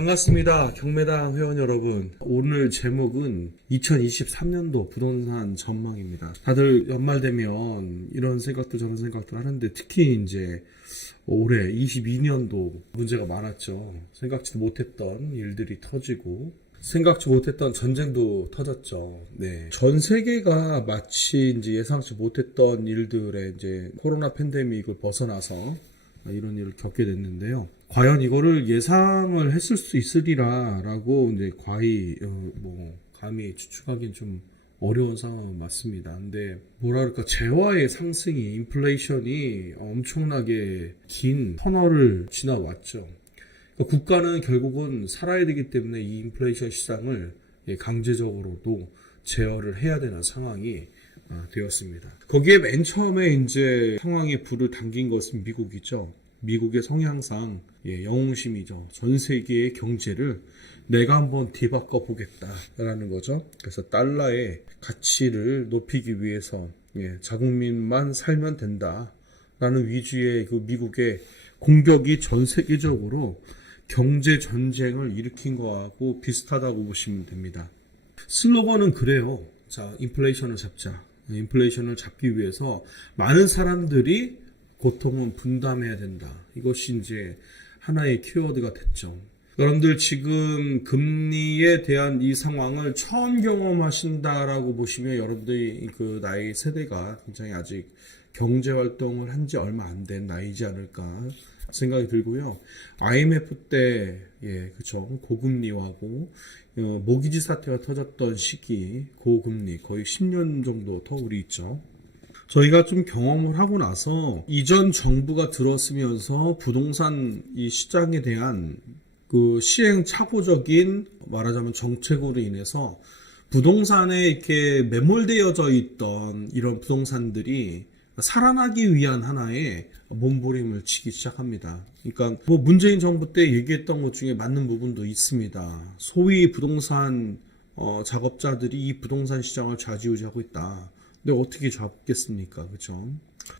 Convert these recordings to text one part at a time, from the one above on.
반갑습니다. 경매당 회원 여러분. 오늘 제목은 2023년도 부동산 전망입니다. 다들 연말 되면 이런 생각도 저런 생각도 하는데 특히 이제 올해 22년도 문제가 많았죠. 생각지도 못했던 일들이 터지고 생각지 못했던 전쟁도 터졌죠. 네. 전 세계가 마치 이제 예상치 못했던 일들에 이제 코로나 팬데믹을 벗어나서 이런 일을 겪게 됐는데요. 과연 이거를 예상을 했을 수 있으리라라고 이제 감히 추측하기는 좀 어려운 상황은 맞습니다. 근데 뭐랄까 재화의 상승이 인플레이션이 엄청나게 긴 터널을 지나왔죠. 그러니까 국가는 결국은 살아야 되기 때문에 이 인플레이션 시장을 강제적으로도 제어를 해야 되는 상황이 되었습니다. 거기에 맨 처음에 이제 상황에 불을 당긴 것은 미국이죠. 미국의 성향상 영웅심이죠. 전 세계의 경제를 내가 한번 뒤바꿔 보겠다라는 거죠. 그래서 달러의 가치를 높이기 위해서 자국민만 살면 된다라는 위주의 그 미국의 공격이 전 세계적으로 경제 전쟁을 일으킨 거하고 비슷하다고 보시면 됩니다. 슬로건은 그래요. 자, 인플레이션을 잡자. 인플레이션을 잡기 위해서 많은 사람들이 고통은 분담해야 된다. 이것이 이제 하나의 키워드가 됐죠. 여러분들 지금 금리에 대한 이 상황을 처음 경험하신다라고 보시면 여러분들이 그 나이 세대가 굉장히 아직 경제 활동을 한 지 얼마 안 된 나이지 않을까 생각이 들고요. IMF 때, 그쵸. 고금리하고, 모기지 사태가 터졌던 시기, 고금리, 거의 10년 정도 터울이 있죠. 저희가 좀 경험을 하고 나서 이전 정부가 들어서면서 부동산 이 시장에 대한 그 시행착오적인 말하자면 정책으로 인해서 부동산에 이렇게 매몰되어져 있던 이런 부동산들이 살아나기 위한 하나의 몸부림을 치기 시작합니다. 그러니까 뭐 문재인 정부 때 얘기했던 것 중에 맞는 부분도 있습니다. 소위 부동산 작업자들이 이 부동산 시장을 좌지우지하고 있다. 근데 어떻게 잡겠습니까? 그렇죠?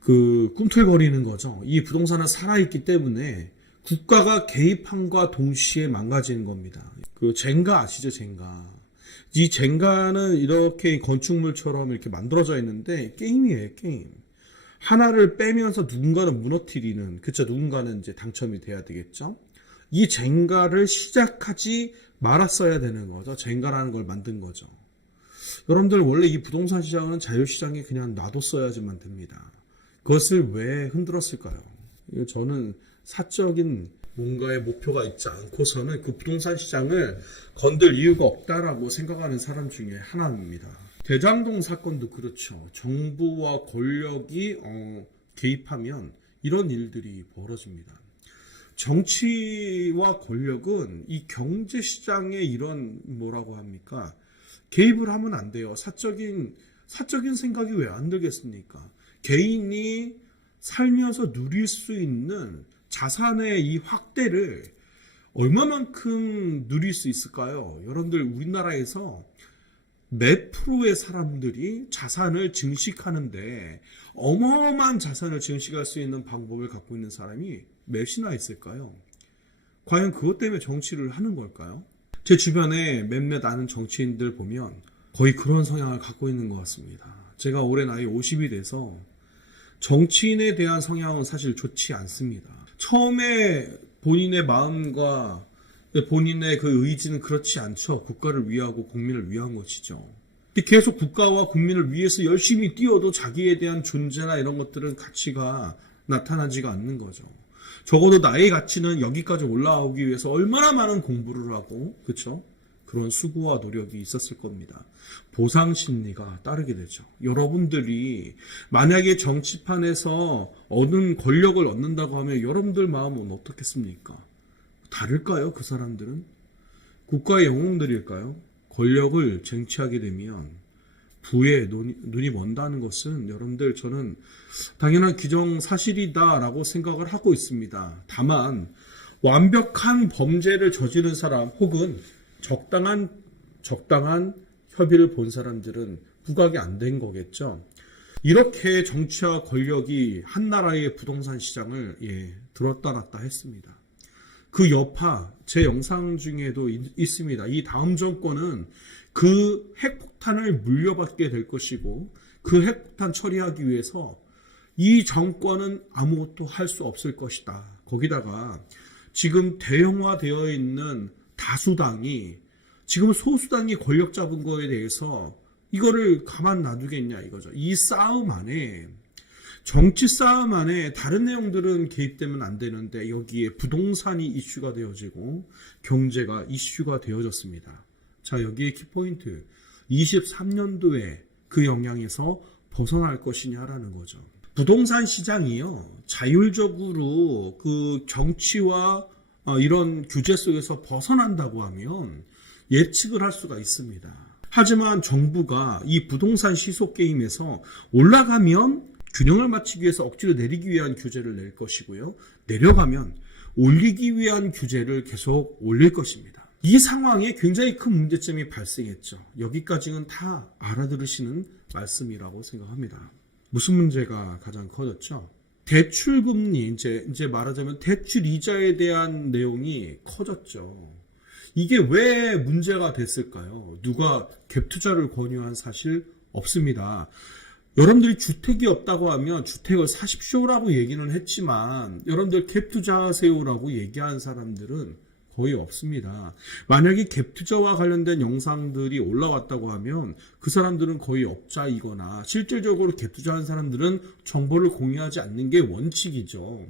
그 꿈틀거리는 거죠. 이 부동산은 살아있기 때문에 국가가 개입함과 동시에 망가지는 겁니다. 그 젠가 아시죠? 젠가. 이 젠가는 이렇게 건축물처럼 이렇게 만들어져 있는데 게임이에요, 게임. 하나를 빼면서 누군가는 무너뜨리는, 그쵸? 누군가는 이제 당첨이 돼야 되겠죠? 이 젠가를 시작하지 말았어야 되는 거죠. 젠가라는 걸 만든 거죠. 여러분들 원래 이 부동산 시장은 자유시장에 그냥 놔뒀어야지만 됩니다. 그것을 왜 흔들었을까요? 저는 사적인 뭔가의 목표가 있지 않고서는 그 부동산 시장을 건들 이유가 없다라고 생각하는 사람 중에 하나입니다. 대장동 사건도 그렇죠. 정부와 권력이 개입하면 이런 일들이 벌어집니다. 정치와 권력은 이 경제시장에 이런 뭐라고 합니까? 개입을 하면 안 돼요. 사적인 생각이 왜 안 들겠습니까? 개인이 살면서 누릴 수 있는 자산의 이 확대를 얼마만큼 누릴 수 있을까요? 여러분들 우리나라에서 몇 프로의 사람들이 자산을 증식하는데 어마어마한 자산을 증식할 수 있는 방법을 갖고 있는 사람이 몇이나 있을까요? 과연 그것 때문에 정치를 하는 걸까요? 제 주변에 몇몇 아는 정치인들 보면 거의 그런 성향을 갖고 있는 것 같습니다. 제가 올해 나이 50이 돼서 정치인에 대한 성향은 사실 좋지 않습니다. 처음에 본인의 마음과 본인의 그 의지는 그렇지 않죠. 국가를 위하고 국민을 위한 것이죠. 계속 국가와 국민을 위해서 열심히 뛰어도 자기에 대한 존재나 이런 것들은 가치가 나타나지가 않는 거죠. 적어도 나의 가치는 여기까지 올라오기 위해서 얼마나 많은 공부를 하고, 그렇죠? 그런 수고와 노력이 있었을 겁니다. 보상 심리가 따르게 되죠. 여러분들이 만약에 정치판에서 얻은 권력을 얻는다고 하면 여러분들 마음은 어떻겠습니까? 다를까요? 그 사람들은? 국가의 영웅들일까요? 권력을 쟁취하게 되면 부에 눈이 먼다는 것은 여러분들 저는 당연한 기정사실이다라고 생각을 하고 있습니다. 다만 완벽한 범죄를 저지른 사람 혹은 적당한 협의를 본 사람들은 부각이 안 된 거겠죠. 이렇게 정치와 권력이 한 나라의 부동산 시장을 들었다 놨다 했습니다. 그 여파 제 영상 중에도 있습니다. 이 다음 정권은 그 핵폭탄을 물려받게 될 것이고 그 핵폭탄 처리하기 위해서 이 정권은 아무것도 할 수 없을 것이다. 거기다가 지금 대형화되어 있는 다수당이 지금 소수당이 권력 잡은 거에 대해서 이거를 가만 놔두겠냐 이거죠. 이 싸움 안에 정치 싸움 안에 다른 내용들은 개입되면 안 되는데 여기에 부동산이 이슈가 되어지고 경제가 이슈가 되어졌습니다. 자, 여기에 키포인트 23년도에 그 영향에서 벗어날 것이냐라는 거죠. 부동산 시장이요, 자율적으로 그 정치와 이런 규제 속에서 벗어난다고 하면 예측을 할 수가 있습니다. 하지만 정부가 이 부동산 시속 게임에서 올라가면 균형을 맞추기 위해서 억지로 내리기 위한 규제를 낼 것이고요. 내려가면 올리기 위한 규제를 계속 올릴 것입니다. 이 상황에 굉장히 큰 문제점이 발생했죠. 여기까지는 다 알아들으시는 말씀이라고 생각합니다. 무슨 문제가 가장 커졌죠? 대출금리, 이제 말하자면 대출 이자에 대한 내용이 커졌죠. 이게 왜 문제가 됐을까요? 누가 갭 투자를 권유한 사실 없습니다. 여러분들이 주택이 없다고 하면 주택을 사십시오라고 얘기는 했지만 여러분들 갭 투자하세요라고 얘기한 사람들은 거의 없습니다. 만약에 갭 투자와 관련된 영상들이 올라왔다고 하면 그 사람들은 거의 업자이거나 실질적으로 갭 투자한 사람들은 정보를 공유하지 않는 게 원칙이죠.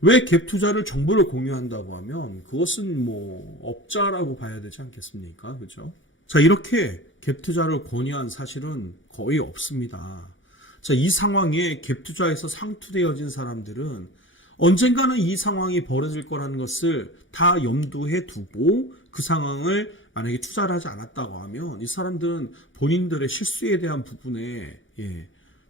왜 갭 투자를 정보를 공유한다고 하면 그것은 뭐 업자라고 봐야 되지 않겠습니까? 그죠? 자, 이렇게 갭 투자를 권유한 사실은 거의 없습니다. 자, 이 상황에 갭 투자에서 상투되어진 사람들은 언젠가는 이 상황이 벌어질 거라는 것을 다 염두에 두고 그 상황을 만약에 투자를 하지 않았다고 하면 이 사람들은 본인들의 실수에 대한 부분에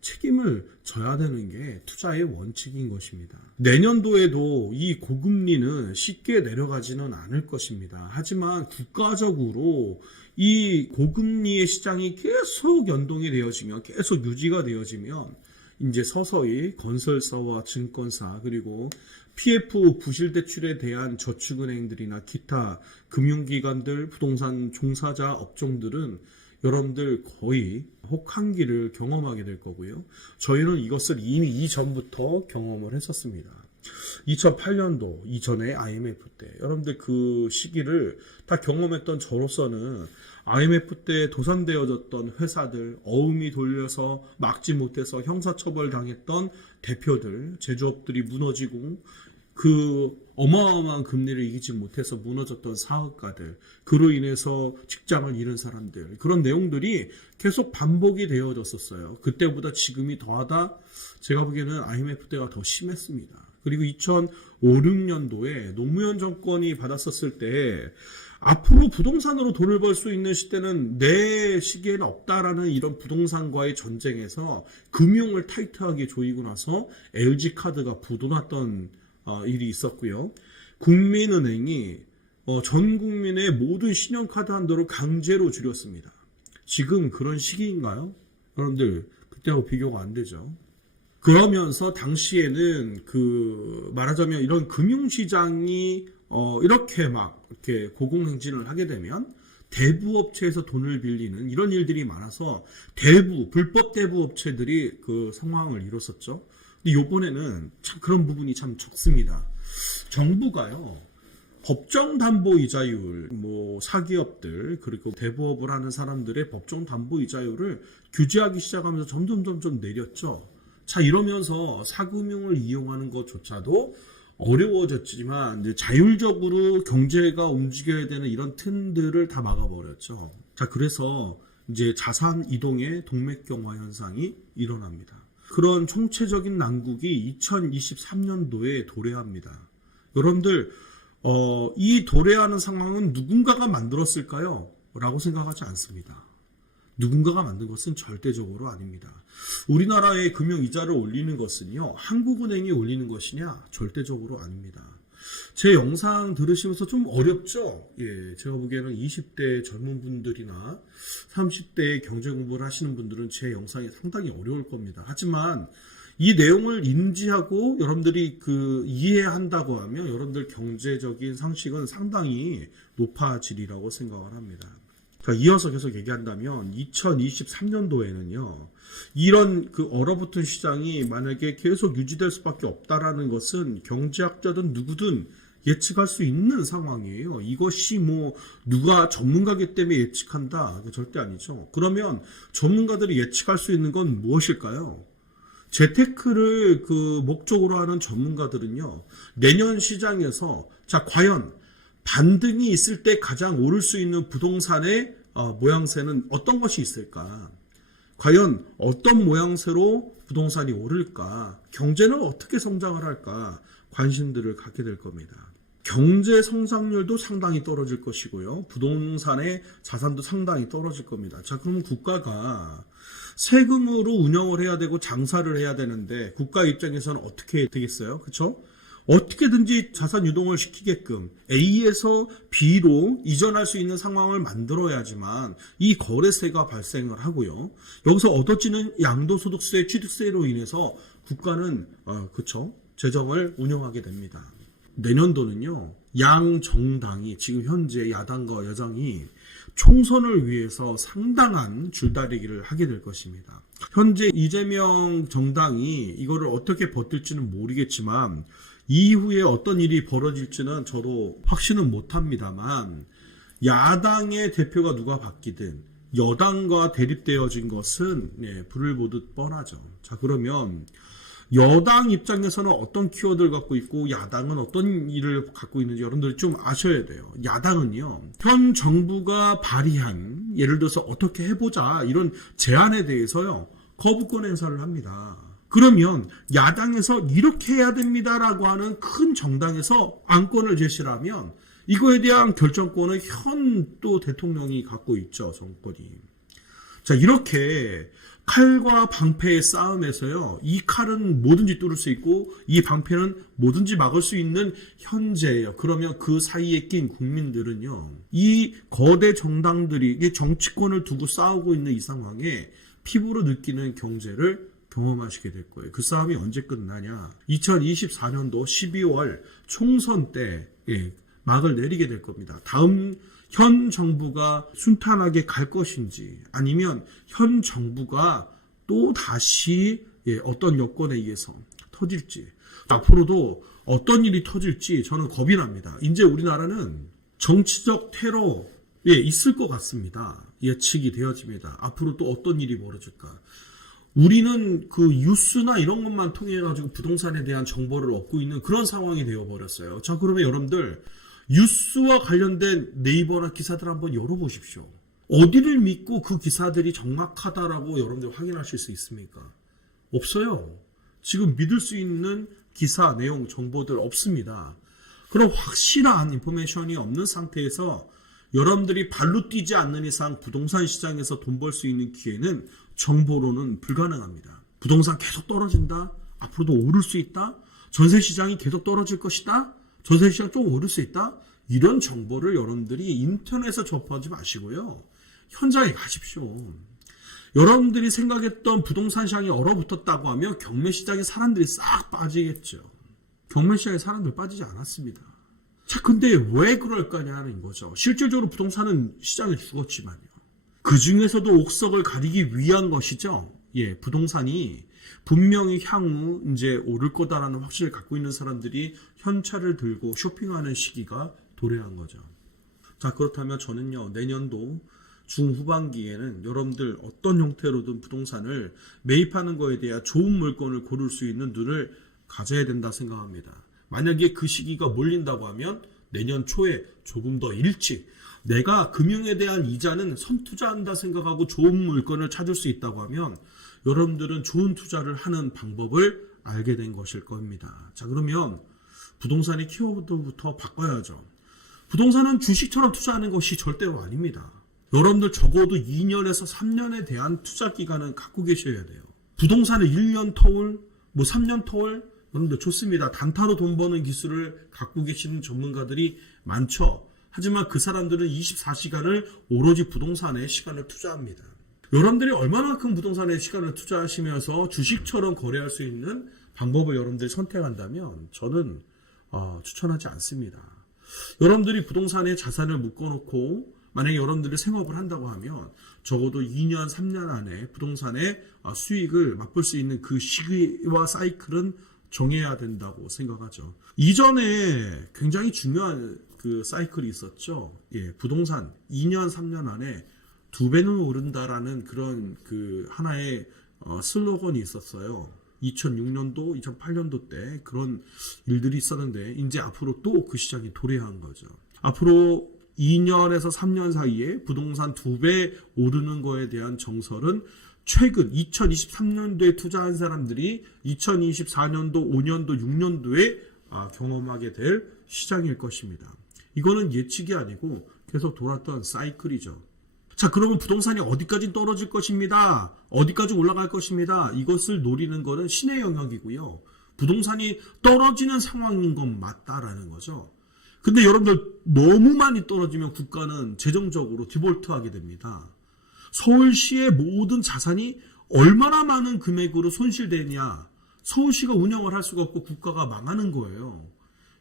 책임을 져야 되는 게 투자의 원칙인 것입니다. 내년도에도 이 고금리는 쉽게 내려가지는 않을 것입니다. 하지만 국가적으로 이 고금리의 시장이 계속 연동이 되어지면, 계속 유지가 되어지면 이제 서서히 건설사와 증권사 그리고 PF 부실대출에 대한 저축은행들이나 기타 금융기관들, 부동산 종사자 업종들은 여러분들 거의 혹한기를 경험하게 될 거고요. 저희는 이것을 이미 이전부터 경험을 했었습니다. 2008년도 이전에 IMF 때 여러분들 그 시기를 다 경험했던 저로서는 IMF 때 도산되어졌던 회사들, 어음이 돌려서 막지 못해서 형사처벌 당했던 대표들, 제조업들이 무너지고 그 어마어마한 금리를 이기지 못해서 무너졌던 사업가들, 그로 인해서 직장을 잃은 사람들, 그런 내용들이 계속 반복이 되어졌었어요. 그때보다 지금이 더하다 제가 보기에는 IMF 때가 더 심했습니다. 그리고 2005, 6년도에 노무현 정권이 받았었을 때 앞으로 부동산으로 돈을 벌 수 있는 시대는 내 시기에는 없다라는 이런 부동산과의 전쟁에서 금융을 타이트하게 조이고 나서 LG카드가 부도났던 일이 있었고요. 국민은행이 전 국민의 모든 신용카드 한도를 강제로 줄였습니다. 지금 그런 시기인가요? 여러분들 그때하고 비교가 안 되죠. 그러면서 당시에는 말하자면 이런 금융시장이 이렇게 고공행진을 하게 되면 대부업체에서 돈을 빌리는 이런 일들이 많아서 불법 대부업체들이 그 상황을 이뤘었죠. 근데 이번에는 참 그런 부분이 참 적습니다. 정부가요, 법정담보이자율, 사기업들 그리고 대부업을 하는 사람들의 법정담보이자율을 규제하기 시작하면서 점점 내렸죠. 자, 이러면서 사금융을 이용하는 것조차도 어려워졌지만 이제 자율적으로 경제가 움직여야 되는 이런 틈들을 다 막아버렸죠. 자, 그래서 이제 자산 이동의 동맥경화 현상이 일어납니다. 그런 총체적인 난국이 2023년도에 도래합니다. 여러분들 이 도래하는 상황은 누군가가 만들었을까요? 라고 생각하지 않습니다. 누군가가 만든 것은 절대적으로 아닙니다. 우리나라의 금융이자를 올리는 것은요, 한국은행이 올리는 것이냐? 절대적으로 아닙니다. 제 영상 들으시면서 좀 어렵죠? 제가 보기에는 20대 젊은 분들이나 30대 경제 공부를 하시는 분들은 제 영상이 상당히 어려울 겁니다. 하지만 이 내용을 인지하고 여러분들이 이해한다고 하면 여러분들 경제적인 상식은 상당히 높아지리라고 생각을 합니다. 자, 이어서 계속 얘기한다면 2023년도에는요. 이런 얼어붙은 시장이 만약에 계속 유지될 수밖에 없다라는 것은 경제학자든 누구든 예측할 수 있는 상황이에요. 이것이 누가 전문가기 때문에 예측한다? 절대 아니죠. 그러면 전문가들이 예측할 수 있는 건 무엇일까요? 재테크를 목적으로 하는 전문가들은요, 내년 시장에서, 자, 과연 반등이 있을 때 가장 오를 수 있는 부동산의 모양새는 어떤 것이 있을까? 과연 어떤 모양새로 부동산이 오를까? 경제는 어떻게 성장을 할까? 관심들을 갖게 될 겁니다. 경제 성장률도 상당히 떨어질 것이고요. 부동산의 자산도 상당히 떨어질 겁니다. 자, 그럼 국가가 세금으로 운영을 해야 되고 장사를 해야 되는데 국가 입장에서는 어떻게 되겠어요? 그렇죠? 어떻게든지 자산 유동을 시키게끔 A에서 B로 이전할 수 있는 상황을 만들어야지만 이 거래세가 발생을 하고요. 여기서 얻어지는 양도소득세, 취득세로 인해서 국가는 재정을 운영하게 됩니다. 내년도는요, 양 정당이 지금 현재 야당과 여당이 총선을 위해서 상당한 줄다리기를 하게 될 것입니다. 현재 이재명 정당이 이거를 어떻게 버틸지는 모르겠지만 이후에 어떤 일이 벌어질지는 저도 확신은 못합니다만 야당의 대표가 누가 바뀌든 여당과 대립되어진 것은 불을 보듯 뻔하죠. 자, 그러면 여당 입장에서는 어떤 키워드를 갖고 있고 야당은 어떤 일을 갖고 있는지 여러분들이 좀 아셔야 돼요. 야당은요, 현 정부가 발의한 예를 들어서 어떻게 해보자 이런 제안에 대해서요 거부권 행사를 합니다. 그러면 야당에서 이렇게 해야 됩니다라고 하는 큰 정당에서 안건을 제시를 하면 이거에 대한 결정권을 현 또 대통령이 갖고 있죠, 정권이. 자, 이렇게 칼과 방패의 싸움에서요, 이 칼은 뭐든지 뚫을 수 있고 이 방패는 뭐든지 막을 수 있는 현재예요. 그러면 그 사이에 낀 국민들은요, 이 거대 정당들이 정치권을 두고 싸우고 있는 이 상황에 피부로 느끼는 경제를 경험하시게 될 거예요. 그 싸움이 언제 끝나냐? 2024년도 12월 총선 때 막을 내리게 될 겁니다. 다음 현 정부가 순탄하게 갈 것인지 아니면 현 정부가 또 다시 어떤 여건에 의해서 터질지, 앞으로도 어떤 일이 터질지 저는 겁이 납니다. 이제 우리나라는 정치적 테러에 있을 것 같습니다. 예측이 되어집니다. 앞으로 또 어떤 일이 벌어질까? 우리는 뉴스나 이런 것만 통해 가지고 부동산에 대한 정보를 얻고 있는 그런 상황이 되어버렸어요. 자, 그러면 여러분들 뉴스와 관련된 네이버나 기사들 한번 열어보십시오. 어디를 믿고 그 기사들이 정확하다라고 여러분들 확인하실 수 있습니까? 없어요. 지금 믿을 수 있는 기사, 내용, 정보들 없습니다. 그럼 확실한 인포메이션이 없는 상태에서 여러분들이 발로 뛰지 않는 이상 부동산 시장에서 돈 벌 수 있는 기회는 정보로는 불가능합니다. 부동산 계속 떨어진다? 앞으로도 오를 수 있다? 전세 시장이 계속 떨어질 것이다? 전세 시장 좀 오를 수 있다? 이런 정보를 여러분들이 인터넷에서 접하지 마시고요. 현장에 가십시오. 여러분들이 생각했던 부동산 시장이 얼어붙었다고 하면 경매 시장에 사람들이 싹 빠지겠죠. 경매 시장에 사람들 빠지지 않았습니다. 자, 근데 왜 그럴 거냐는 거죠. 실질적으로 부동산은 시장에 죽었지만요. 그 중에서도 옥석을 가리기 위한 것이죠. 부동산이 분명히 향후 이제 오를 거다라는 확신을 갖고 있는 사람들이 현찰을 들고 쇼핑하는 시기가 도래한 거죠. 자, 그렇다면 저는요, 내년도 중후반기에는 여러분들 어떤 형태로든 부동산을 매입하는 거에 대한 좋은 물건을 고를 수 있는 눈을 가져야 된다 생각합니다. 만약에 그 시기가 몰린다고 하면 내년 초에 조금 더 일찍 내가 금융에 대한 이자는 선투자한다 생각하고 좋은 물건을 찾을 수 있다고 하면 여러분들은 좋은 투자를 하는 방법을 알게 된 것일 겁니다. 자, 그러면 부동산의 키워드부터 바꿔야죠. 부동산은 주식처럼 투자하는 것이 절대로 아닙니다. 여러분들 적어도 2년에서 3년에 대한 투자 기간은 갖고 계셔야 돼요. 부동산을 1년 터울, 3년 터울, 여러분들 좋습니다. 단타로 돈 버는 기술을 갖고 계시는 전문가들이 많죠. 하지만 그 사람들은 24시간을 오로지 부동산에 시간을 투자합니다. 여러분들이 얼마만큼 부동산에 시간을 투자하시면서 주식처럼 거래할 수 있는 방법을 여러분들이 선택한다면 저는 추천하지 않습니다. 여러분들이 부동산에 자산을 묶어놓고 만약에 여러분들이 생업을 한다고 하면 적어도 2년, 3년 안에 부동산의 수익을 맛볼 수 있는 그 시기와 사이클은 정해야 된다고 생각하죠. 이전에 굉장히 중요한 그 사이클이 있었죠. 부동산 2년, 3년 안에 2배는 오른다라는 그런 그 하나의 슬로건이 있었어요. 2006년도, 2008년도 때 그런 일들이 있었는데 이제 앞으로 또 그 시장이 도래한 거죠. 앞으로 2년에서 3년 사이에 부동산 2배 오르는 거에 대한 정설은 최근 2023년도에 투자한 사람들이 2024년도, 5년도, 6년도에 경험하게 될 시장일 것입니다. 이거는 예측이 아니고 계속 돌았던 사이클이죠. 자, 그러면 부동산이 어디까지 떨어질 것입니다. 어디까지 올라갈 것입니다. 이것을 노리는 것은 신의 영역이고요. 부동산이 떨어지는 상황인 건 맞다라는 거죠. 근데 여러분들 너무 많이 떨어지면 국가는 재정적으로 디볼트하게 됩니다. 서울시의 모든 자산이 얼마나 많은 금액으로 손실되냐. 서울시가 운영을 할 수가 없고 국가가 망하는 거예요.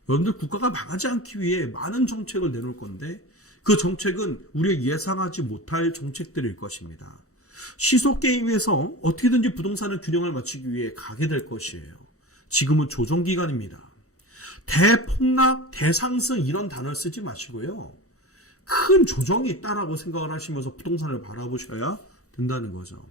여러분들 국가가 망하지 않기 위해 많은 정책을 내놓을 건데 그 정책은 우리가 예상하지 못할 정책들일 것입니다. 시소게임에서 어떻게든지 부동산의 균형을 맞추기 위해 가게 될 것이에요. 지금은 조정기간입니다. 대폭락, 대상승 이런 단어를 쓰지 마시고요. 큰 조정이 있다라고 생각을 하시면서 부동산을 바라보셔야 된다는 거죠.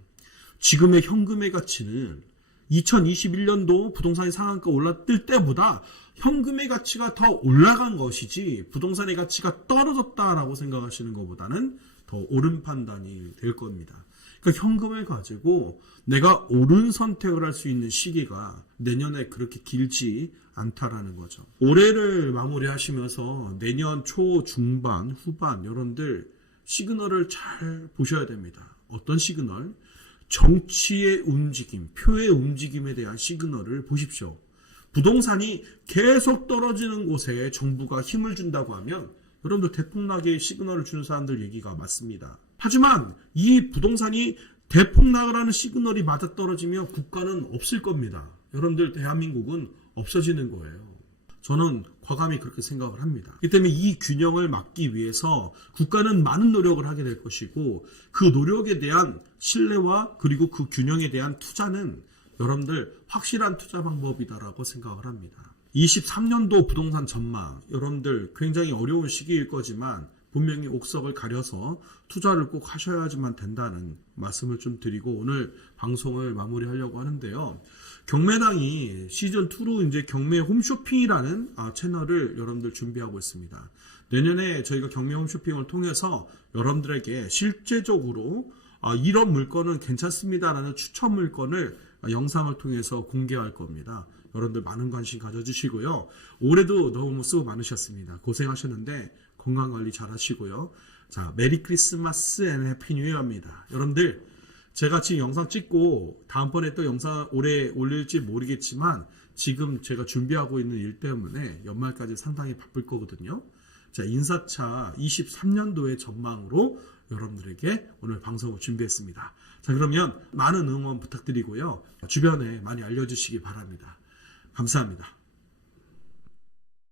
지금의 현금의 가치는 2021년도 부동산의 상한가 올랐을 때보다 현금의 가치가 더 올라간 것이지 부동산의 가치가 떨어졌다라고 생각하시는 것보다는 더 옳은 판단이 될 겁니다. 그러니까 현금을 가지고 내가 옳은 선택을 할 수 있는 시기가 내년에 그렇게 길지 않다라는 거죠. 올해를 마무리하시면서 내년 초, 중반, 후반 여러분들 시그널을 잘 보셔야 됩니다. 어떤 시그널? 정치의 움직임, 표의 움직임에 대한 시그널을 보십시오. 부동산이 계속 떨어지는 곳에 정부가 힘을 준다고 하면 여러분들 대폭락의 시그널을 주는 사람들 얘기가 맞습니다. 하지만 이 부동산이 대폭락을 하는 시그널이 맞아떨어지면 국가는 없을 겁니다. 여러분들 대한민국은 없어지는 거예요. 저는 과감히 그렇게 생각을 합니다. 그렇기 때문에 이 균형을 막기 위해서 국가는 많은 노력을 하게 될 것이고 그 노력에 대한 신뢰와 그리고 그 균형에 대한 투자는 여러분들 확실한 투자 방법이다라고 생각을 합니다. 23년도 부동산 전망 여러분들 굉장히 어려운 시기일 거지만 분명히 옥석을 가려서 투자를 꼭 하셔야지만 된다는 말씀을 좀 드리고 오늘 방송을 마무리하려고 하는데요. 경매당이 시즌2로 이제 경매 홈쇼핑이라는 채널을 여러분들 준비하고 있습니다. 내년에 저희가 경매 홈쇼핑을 통해서 여러분들에게 실제적으로 이런 물건은 괜찮습니다라는 추천 물건을 영상을 통해서 공개할 겁니다. 여러분들 많은 관심 가져주시고요. 올해도 너무 수고 많으셨습니다. 고생하셨는데 건강관리 잘 하시고요. 자, 메리 크리스마스 앤 해피 뉴 이어입니다. 여러분들 제가 지금 영상 찍고 다음번에 또 영상 올해 올릴지 모르겠지만 지금 제가 준비하고 있는 일 때문에 연말까지 상당히 바쁠 거거든요. 자, 인사차 23년도의 전망으로 여러분들에게 오늘 방송을 준비했습니다. 자, 그러면 많은 응원 부탁드리고요. 주변에 많이 알려주시기 바랍니다. 감사합니다.